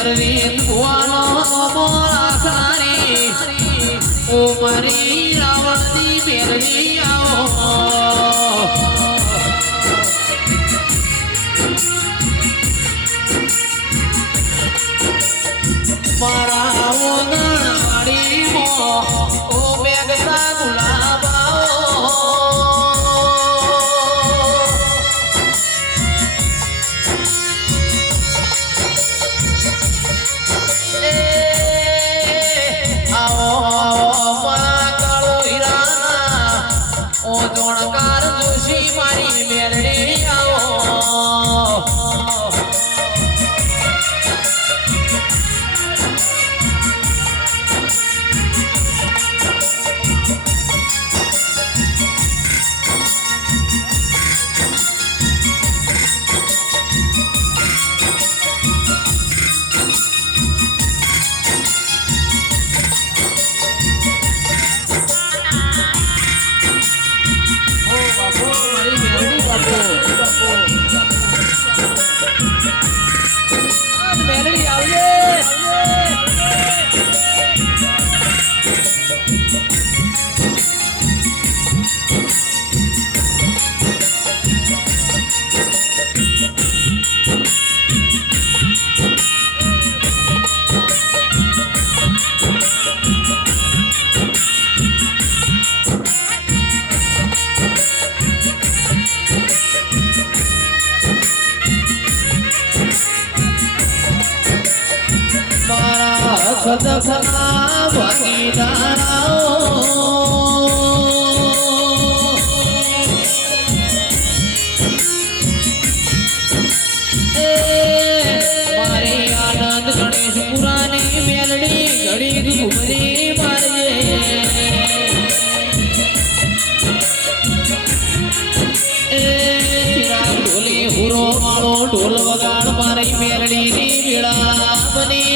અરવિંદ ભુવાનો બોલાસનારી ઓ મારી રાવણની બેરણી આવો મારા વગણવાડી મો ઓ મેઘતા ગુલાબાઓ જોણકાર જોશી મારી મેરડી આવો મેરડી આવજે સદસના ભાગીદારાઓ મારે આનંદ ગણેશ પુરાની મેલડી ઘડી ઘૂમરી મારજે ચિરાગ ઢોલી હુરો માળો ઢોલ વગાડ મારી મેલડીની વેળા બની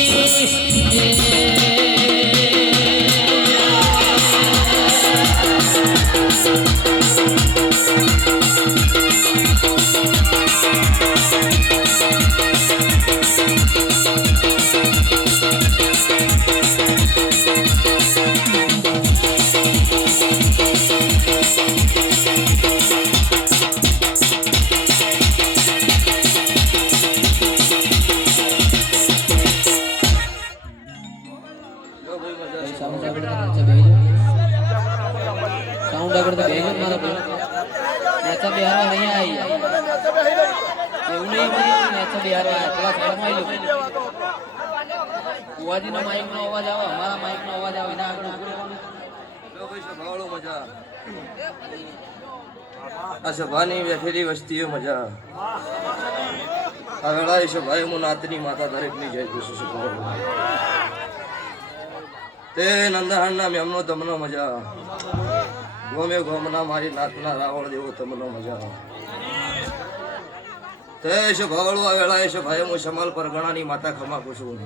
साउंड अगर तो बेगन मारा पे नेता बिहार में नहीं आई ये उन्हें नेता बिहार में थोड़ा साइड में लो बुआजी નો માઈક નો અવાજ આવે અમારા માઈક નો અવાજ આવે ના આગળ લો ભાઈ સભાળો મજા આ સભાની બેઠેલી વસ્તીઓ મજા આ વેળાએ સભાએ મુ નાતની માતા દરેકની જય ખુશી સભાળો તે નંદહાણના મેમનો તમનો મજા ગોમે ગોમના મારી નાતના રાવણ દેવો તમનો મજા તે સભાળો આ વેળાએ સભાએ મુ સમાલ પરગણાની માતા ખમા પૂછું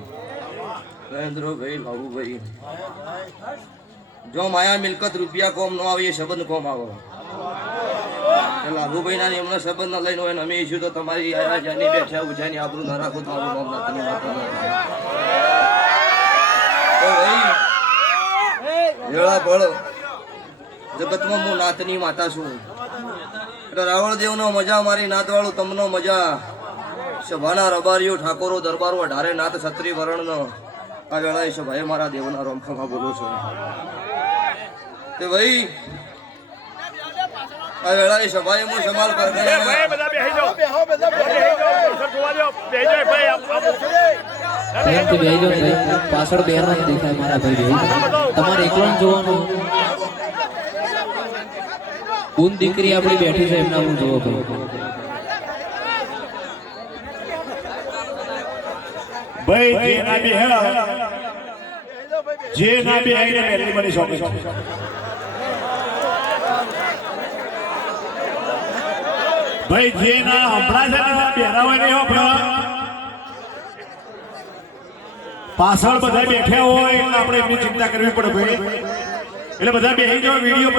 નરેન્દ્રભાઈ બાબુભાઈ જો માયા મિલકત રૂપિયા કોમ ન આવે એ સંબંધ કોમ આવો લાભુભાઈ ના એમના સંબંધ ન લઈને હોય અમે ઈશું તો તમારી આયા જાની બેઠા ઉજાની આબરૂ ના રાખો તો મારું નામ નાતની માતા તો ભાઈ વેળા બળ જગતમાં હું નાતની માતા છું એટલે રાવણ દેવનો મજા મારી નાત વાળું તમનો મજા સભાના રબારીઓ ઠાકોરો દરબારો અઢારે નાત છત્રી વરણનો આ વેળાએ સભાએ મારા દેવના રોમખામાં બોલું છું તે ભાઈ આ વેળાએ સભાએ હું સમાલ પર પાછળ બેરા દેખાય મારા ભાઈ તમારે એકલો જોવાનું બુન દીકરી આપણી બેઠી છે એમના હું જોવો ભાઈ જે ના બે આઈને પહેલી બની શકે ભાઈ જે ના હમણાં છે ને બેરા હોય ને પાછળ બધા બેઠા હોય એટલે આપણે એમની ચિંતા કરવી પડે ભાઈ એટલે બધા બેસી જાઓ વિડીયો